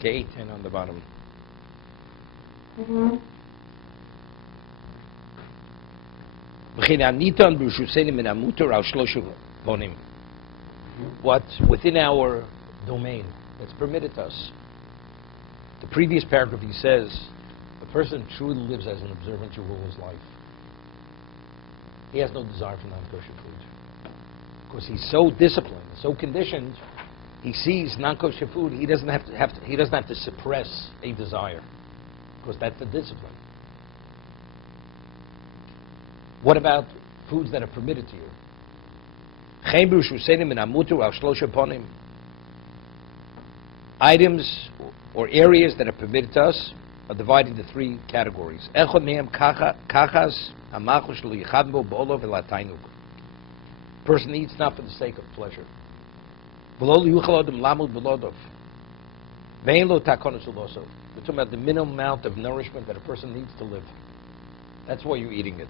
Okay, 10 on the bottom. What's within our domain that's permitted to us. The previous paragraph he says, a person truly lives as an observant Jew all his life. He has no desire for non-kosher food. Because he's so disciplined, so conditioned, he sees non-kosher food, he doesn't have to suppress a desire. Because that's the discipline. What about foods that are permitted to you? Items or areas that are permitted to us are divided into three categories. Person eats not for the sake of pleasure. We're talking about the minimum amount of nourishment that a person needs to live. That's why you're eating it.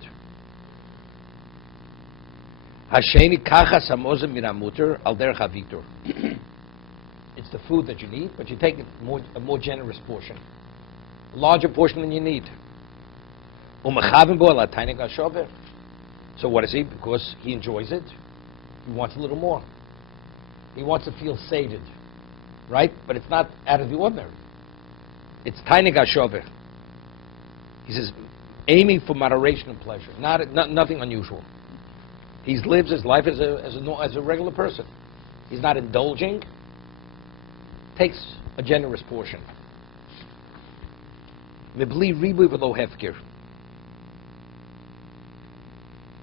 It's the food that you need, but you take a more generous portion. A larger portion than you need. So what is he? Because he enjoys it, he wants a little more. He wants to feel sated. Right? But it's not out of the ordinary. It's tainig hashover. He says, aiming for moderation and pleasure. Nothing unusual. He lives his life as a regular person. He's not indulging. Takes a generous portion.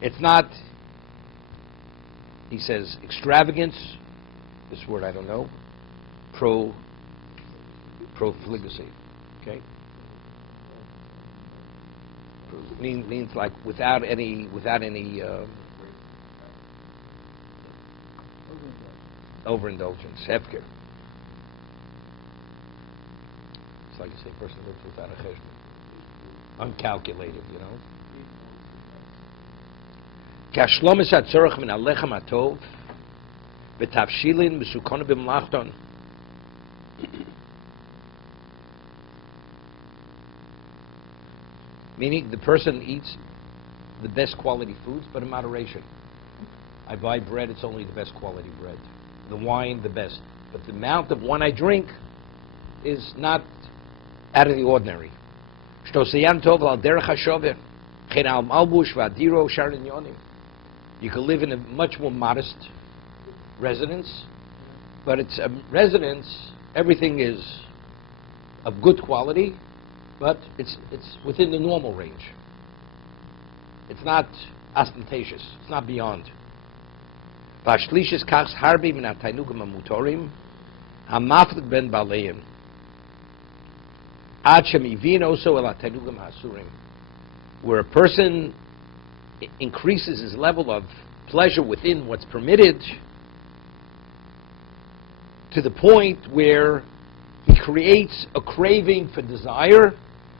It's not, he says, extravagance. This word I don't know. Profligacy. Okay? Means like without any overindulgence, hefker. It's like you say, a person lives without a cheshbon. Uncalculated, you know. Kashlomis hatzorach min alechem hatov v'tavshilin mesukon b'mlachton. Meaning the person eats the best quality foods, but in moderation. I buy bread, it's only the best quality bread. The wine, the best. But the amount of wine I drink is not out of the ordinary. You can live in a much more modest residence, but it's a residence, everything is of good quality, but it's within the normal range. It's not ostentatious. It's not beyond. Where a person increases his level of pleasure within what's permitted to the point where he creates a craving for desire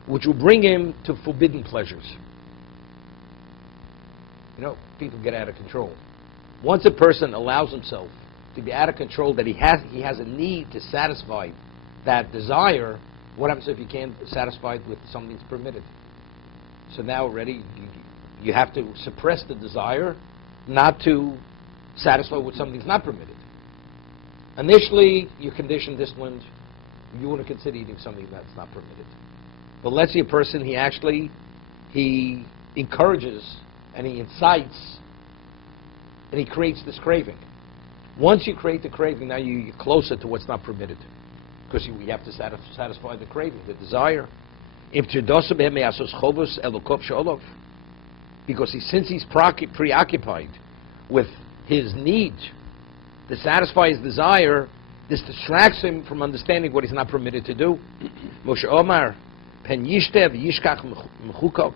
which will bring him to forbidden pleasures. You know, people get out of control. Once a person allows himself to be out of control, that he has a need to satisfy that desire, what happens if you can't satisfy it with something that's permitted? So now already you have to suppress the desire not to satisfy with something that's not permitted. Initially, you're conditioned, disciplined, you want to consider eating something that's not permitted. But let's say a person, he encourages and he incites and he creates this craving. Once you create the craving, now you're closer to what's not permitted. Because you have to satisfy the craving, the desire. Because since he's preoccupied with his need to satisfy his desire, this distracts him from understanding what he's not permitted to do. Moshe Omar, pen yishtev yishkach mechukok.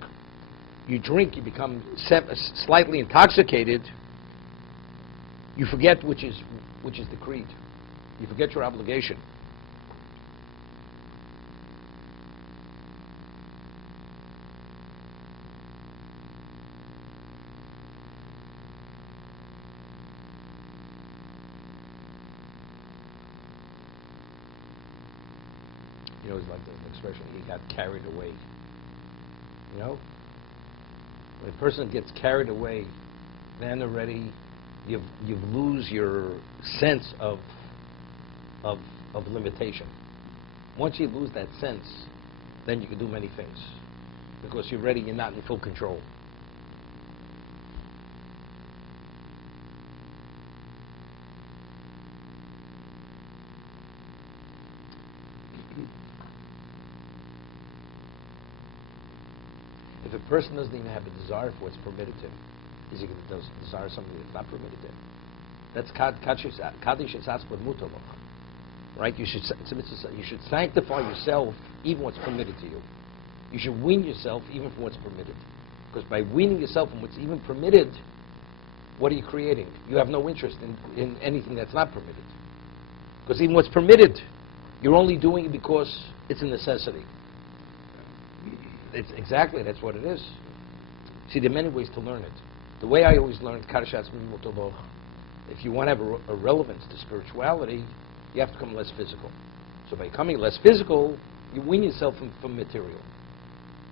You drink, you become slightly intoxicated. You forget which is the creed. You forget your obligation. You know, it's like the expression, he got carried away. You know? When a person gets carried away, then already you lose your sense of limitation. Once you lose that sense, then you can do many things. Because you're not in full control. If a person doesn't even have a desire for what's permitted to him, is he going to desire something that's not permitted to him? That's kaddish esatzkot mutaloch, right? You should sanctify yourself even what's permitted to you. You should wean yourself even from what's permitted, because by weaning yourself from what's even permitted, what are you creating? You have no interest in anything that's not permitted, because even what's permitted, you're only doing it because it's a necessity. That's what it is. See, there are many ways to learn it. The way I always learned, if you want to have a relevance to spirituality, you have to become less physical. So by becoming less physical, you wean yourself from material.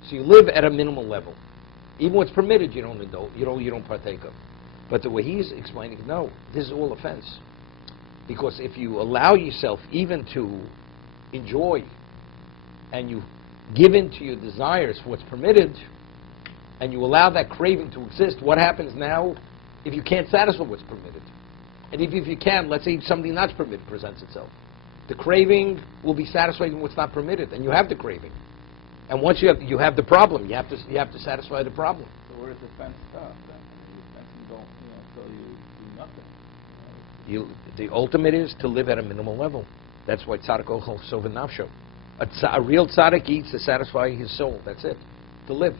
So you live at a minimal level. Even what's permitted, you don't partake of. But the way he's explaining, no, this is all offense. Because if you allow yourself even to enjoy, and you give in to your desires for what's permitted, and you allow that craving to exist, what happens now if you can't satisfy what's permitted? And if you can, let's say something not permitted presents itself. The craving will be satisfied in what's not permitted, and you have the craving. And once you have the problem, you have to satisfy the problem. So where does the fence stop then? The fence you don't, so you do nothing. The ultimate is to live at a minimal level. That's why tzaddik ochel sov nafsho. A real tzaddik eats to satisfy his soul. That's it. To live.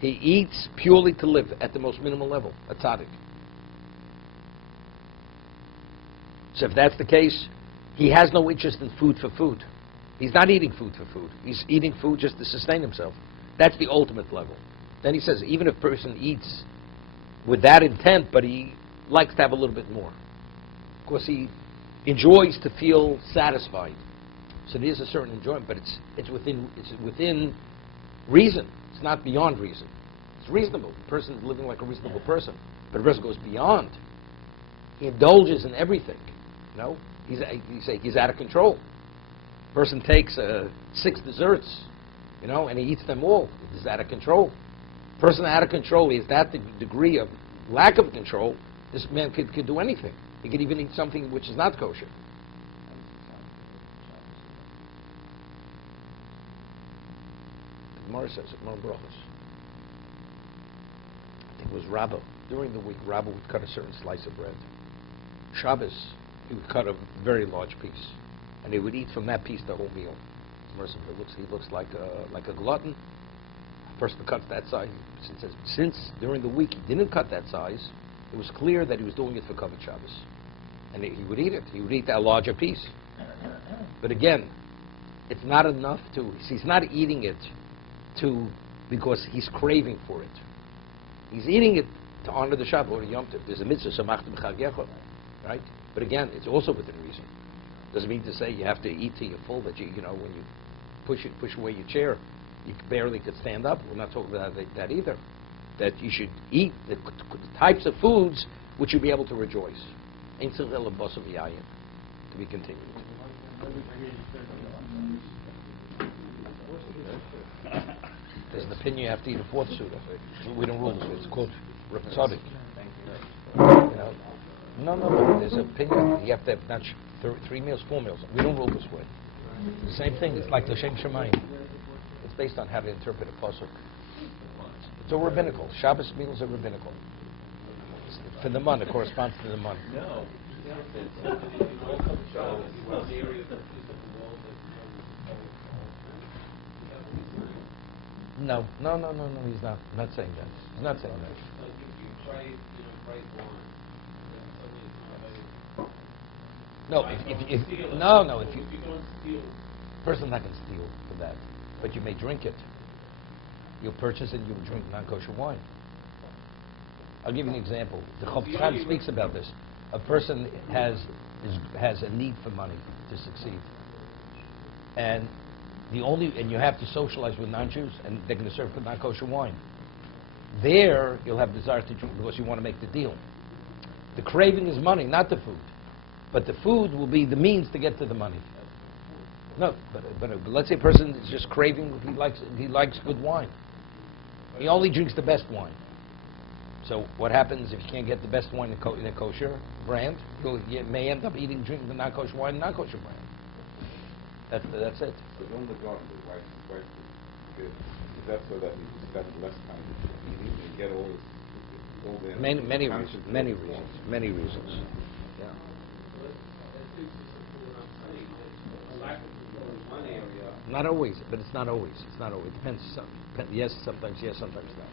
He eats purely to live at the most minimal level. A tzaddik. So if that's the case, he has no interest in food for food. He's not eating food for food. He's eating food just to sustain himself. That's the ultimate level. Then he says, even if a person eats with that intent, but he likes to have a little bit more. Of course, he enjoys to feel satisfied. So there's a certain enjoyment, but it's within reason. It's not beyond reason. It's reasonable. The person is living like a reasonable person. But the person goes beyond. He indulges in everything. You know, he's out of control. Person takes 6 desserts, and he eats them all. He's out of control. Person out of control is that the degree of lack of control. This man could do anything. He could even eat something which is not kosher. The Gemara says, Gemara Brachos. I think it was Rabbi. During the week, Rabbi would cut a certain slice of bread. Shabbos, he would cut a very large piece. And he would eat from that piece the whole meal. He looks like a glutton. A person cuts that size. Since during the week he didn't cut that size, it was clear that he was doing it for Kavod Shabbos. And he would eat it. He would eat that larger piece. But again, it's not enough to... He's not eating it because he's craving for it. He's eating it to honor the Shabbat or the Yom Tov. There's a mitzvah, samachta b'chag, right? But again, it's also within reason. Doesn't mean to say you have to eat till you're full, that when you push away your chair, you barely could stand up. We're not talking about that either. That you should eat the types of foods which you'll be able to rejoice. To be continued. There's an opinion you have to eat a 4th Suda. We don't rule this way. It's called Riptzodik. No, there's an opinion. You have to have not 3 meals, 4 meals. We don't rule this way. The same thing. It's like L'Shem Shemayim. It's based on how to interpret a pasuk. It's all rabbinical. Shabbos meals are rabbinical. For the month, it corresponds to the month. No, he's not. I'm not saying that. He's not saying that. No, if you person's not going to steal for that, but you may drink it. You'll purchase it. You will drink non-kosher wine. I'll give you an example. The Chovot HaLevavos speaks about this. A person has a need for money to succeed, and And you have to socialize with non-Jews, and they're going to serve non-kosher wine. There, you'll have desire to drink because you want to make the deal. The craving is money, not the food. But the food will be the means to get to the money. No, but let's say a person is just craving, he likes good wine. He only drinks the best wine. So what happens if you can't get the best wine in a kosher brand? You may end up drinking the non-kosher wine in non-kosher brand. That's it. So on the garden, the wife is that so that he spends less time eating and get all the many reasons. Yeah. Not always, but it's not always. It depends. Yes, sometimes yes, sometimes no.